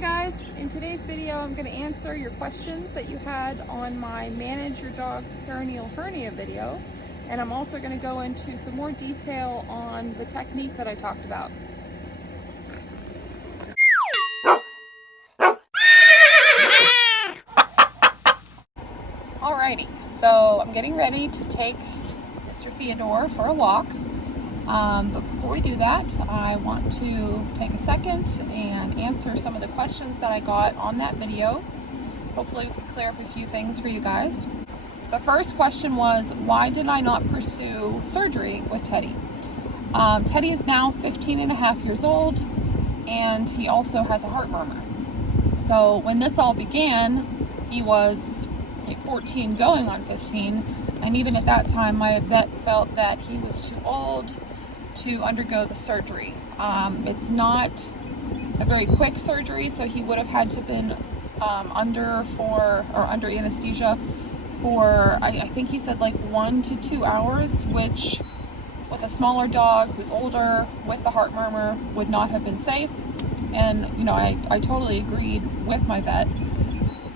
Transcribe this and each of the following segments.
guys, in today's video I'm going to answer your questions that you had on my Manage Your Dog's Perineal Hernia video, and I'm also going to go into some more detail on the technique that I talked about. Alrighty, so I'm getting ready to take Mr. Theodore for a walk. But before we do that, I want to take a second and answer some of the questions that I got on that video. Hopefully we can clear up a few things for you guys. The first question was, why did I not pursue surgery with Teddy? Teddy is now 15 and a half years old, and he also has a heart murmur. So when this all began, he was 14 going on 15, and even at that time my vet felt that he was too old to undergo the surgery. It's not a very quick surgery, so he would have had to have been under anesthesia for I think he said like 1 to 2 hours, which with a smaller dog who's older with a heart murmur would not have been safe. And you know, I totally agreed with my vet,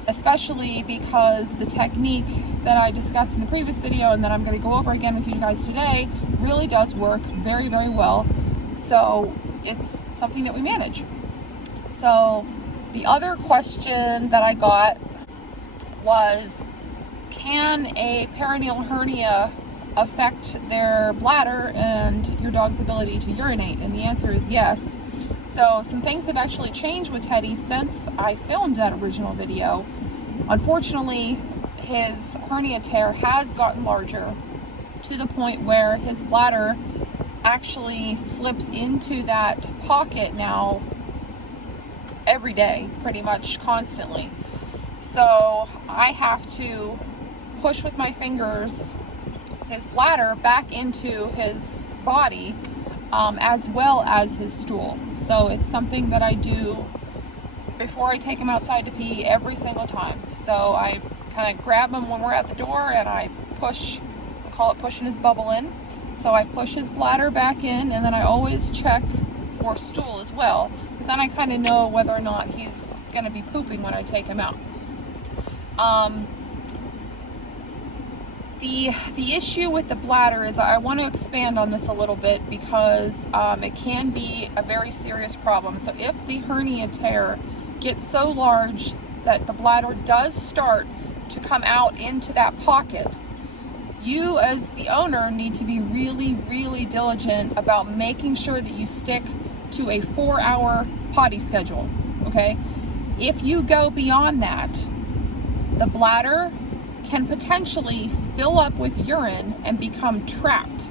especially because the technique that I discussed in the previous video and that I'm going to go over again with you guys today really does work very, very well. So it's something that we manage. So the other question that I got was, can a perineal hernia affect their bladder and your dog's ability to urinate? And the answer is yes. So some things have actually changed with Teddy since I filmed that original video. Unfortunately, his hernia tear has gotten larger to the point where his bladder actually slips into that pocket now every day, pretty much constantly. So I have to push with my fingers his bladder back into his body, as well as his stool. So it's something that I do before I take him outside to pee every single time. So I kind of grab him when we're at the door and I push, I call it pushing his bubble in. So I push his bladder back in, and then I always check for stool as well, because then I kind of know whether or not he's going to be pooping when I take him out. The issue with the bladder is, I want to expand on this a little bit because it can be a very serious problem. So if the hernia tear gets so large that the bladder does start to come out into that pocket, you as the owner need to be really, really diligent about making sure that you stick to a 4-hour potty schedule, okay? If you go beyond that, the bladder can potentially fill up with urine and become trapped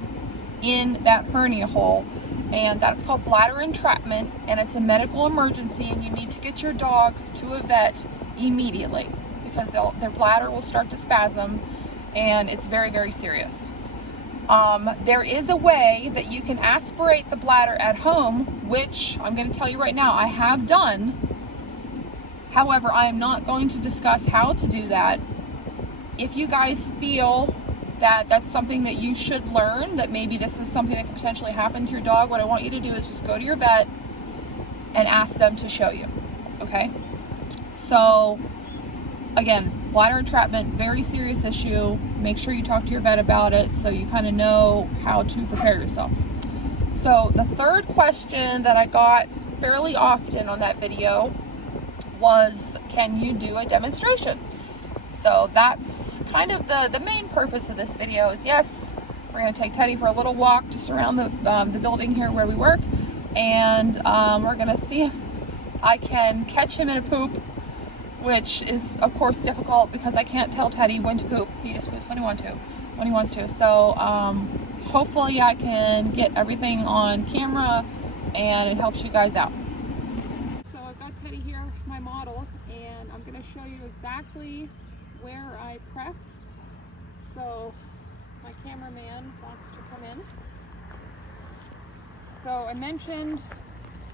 in that hernia hole, and that's called bladder entrapment, and it's a medical emergency, and you need to get your dog to a vet immediately because their bladder will start to spasm, and it's very, very serious. There is a way that you can aspirate the bladder at home, which I'm going to tell you right now I have done. However, I am not going to discuss how to do that. If you guys feel that that's something that you should learn, that maybe this is something that could potentially happen to your dog, what I want you to do is just go to your vet and ask them to show you, okay? So again, bladder entrapment, very serious issue. Make sure you talk to your vet about it so you kind of know how to prepare yourself. So the third question that I got fairly often on that video was, can you do a demonstration? So that's kind of the main purpose of this video is, yes, we're going to take Teddy for a little walk just around the building here where we work, and we're going to see if I can catch him in a poop, which is of course difficult because I can't tell Teddy when to poop. He just poops when he wants to. So hopefully I can get everything on camera and it helps you guys out. So I've got Teddy here, my model, and I'm going to show you exactly where I press. So my cameraman wants to come in. So I mentioned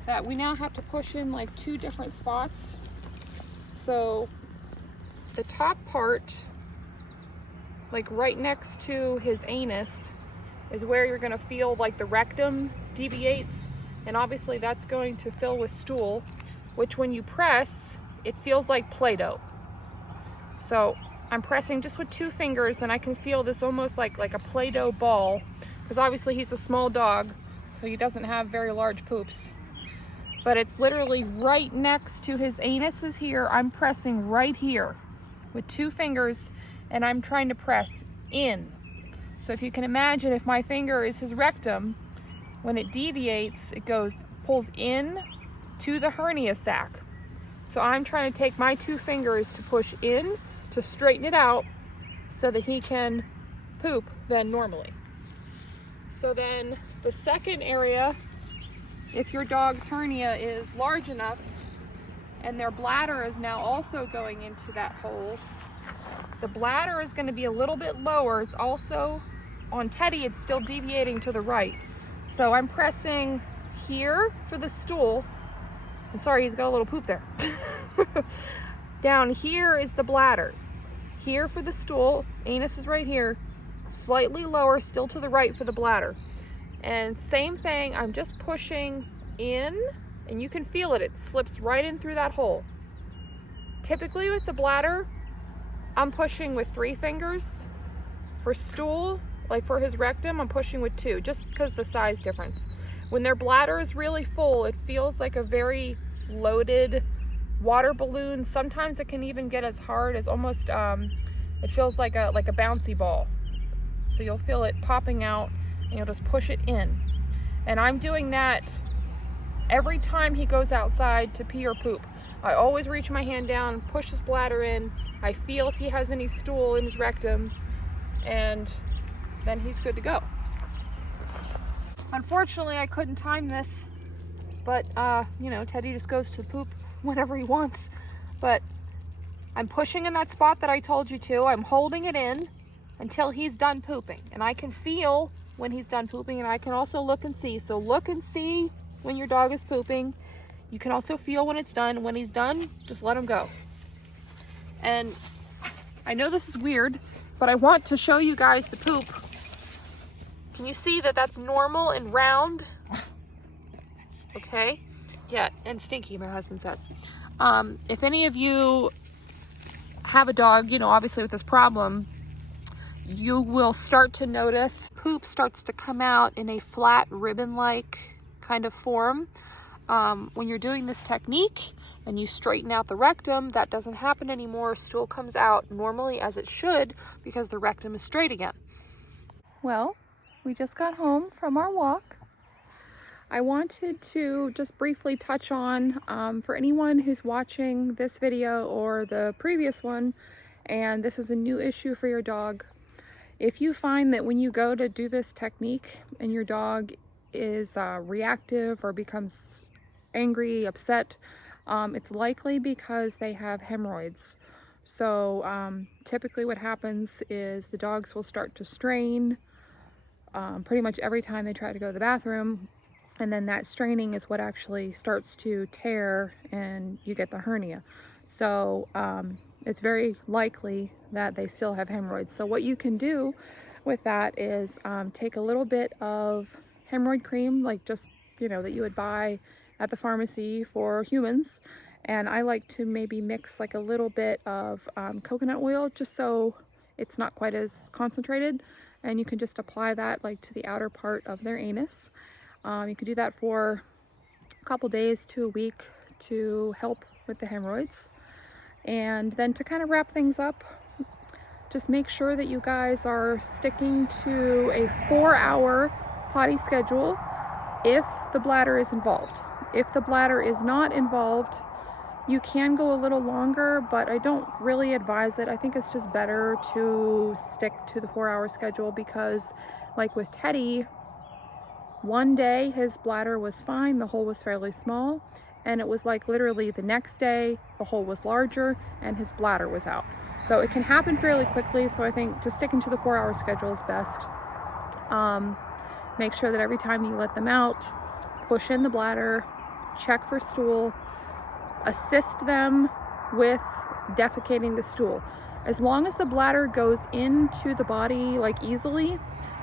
that we now have to push in like 2 different spots. So the top part, like right next to his anus, is where you're going to feel like the rectum deviates, and obviously that's going to fill with stool. which when you press, it feels like Play-Doh. So I'm pressing just with 2 fingers, and I can feel this almost like a Play-Doh ball, because obviously he's a small dog, so he doesn't have very large poops. But it's literally right next to his anus is here. I'm pressing right here with 2 fingers, and I'm trying to press in. So if you can imagine, if my finger is his rectum, when it deviates, it pulls in to the hernia sac. So I'm trying to take my 2 fingers to push in to straighten it out so that he can poop then normally. So then the second area, if your dog's hernia is large enough and their bladder is now also going into that hole, the bladder is going to be a little bit lower. It's also, on Teddy, it's still deviating to the right. So I'm pressing here for the stool. I'm sorry, he's got a little poop there. Down here is the bladder. Here for the stool, anus is right here. Slightly lower, still to the right for the bladder. And same thing, I'm just pushing in, and you can feel it. It slips right in through that hole. Typically with the bladder, I'm pushing with 3 fingers. For stool, like for his rectum, I'm pushing with 2, just because the size difference. When their bladder is really full, it feels like a very loaded water balloon. Sometimes it can even get as hard as almost, it feels like a bouncy ball. So you'll feel it popping out, and you'll just push it in. And I'm doing that every time he goes outside to pee or poop. I always reach my hand down, push his bladder in. I feel if he has any stool in his rectum, and then he's good to go. Unfortunately, I couldn't time this, but you know, Teddy just goes to poop whenever he wants. But I'm pushing in that spot that I told you to. I'm holding it in until he's done pooping, and I can feel when he's done pooping, and I can also look and see. So look and see when your dog is pooping. You can also feel when it's done. When he's done, just let him go. And I know this is weird, but I want to show you guys the poop. Can you see that that's normal and round? Okay. Yeah, and stinky, my husband says. If any of you have a dog, you know, obviously with this problem, you will start to notice poop starts to come out in a flat ribbon-like kind of form. When you're doing this technique and you straighten out the rectum, that doesn't happen anymore. Stool comes out normally as it should because the rectum is straight again. Well, we just got home from our walk. I wanted to just briefly touch on, for anyone who's watching this video or the previous one, and this is a new issue for your dog. If you find that when you go to do this technique and your dog is reactive or becomes angry, upset, it's likely because they have hemorrhoids. So typically what happens is the dogs will start to strain pretty much every time they try to go to the bathroom, and then that straining is what actually starts to tear and you get the hernia. So it's very likely that they still have hemorrhoids. So what you can do with that is take a little bit of hemorrhoid cream, like just, you know, that you would buy at the pharmacy for humans. And I like to maybe mix like a little bit of coconut oil, just so it's not quite as concentrated. And you can just apply that like to the outer part of their anus. You can do that for a couple days to a week to help with the hemorrhoids. And then to kind of wrap things up, just make sure that you guys are sticking to a 4-hour potty schedule if the bladder is involved. If the bladder is not involved, you can go a little longer, but I don't really advise it. I think it's just better to stick to the 4-hour schedule because, like with Teddy, one day his bladder was fine, the hole was fairly small, and it was like literally the next day the hole was larger and his bladder was out. So it can happen fairly quickly, so I think just sticking to the 4-hour schedule is best. Make sure that every time you let them out, push in the bladder, check for stool, assist them with defecating the stool. As long as the bladder goes into the body like easily,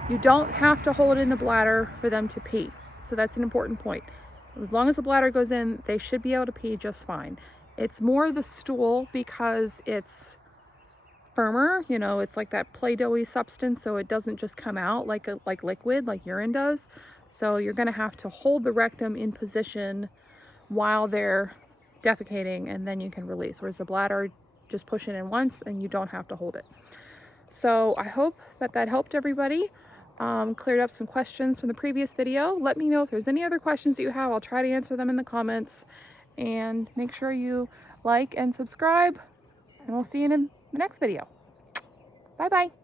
you don't have to hold in the bladder for them to pee. So that's an important point. As long as the bladder goes in, they should be able to pee just fine. It's more the stool because it's firmer, you know, it's like that play-doughy substance, so it doesn't just come out like liquid, like urine does. So you're gonna have to hold the rectum in position while they're defecating, and then you can release. Whereas the bladder, just push it in once and you don't have to hold it. So I hope that that helped everybody. Cleared up some questions from the previous video. Let me know if there's any other questions that you have. I'll try to answer them in the comments. And make sure you like and subscribe, and we'll see you in the next video. Bye bye.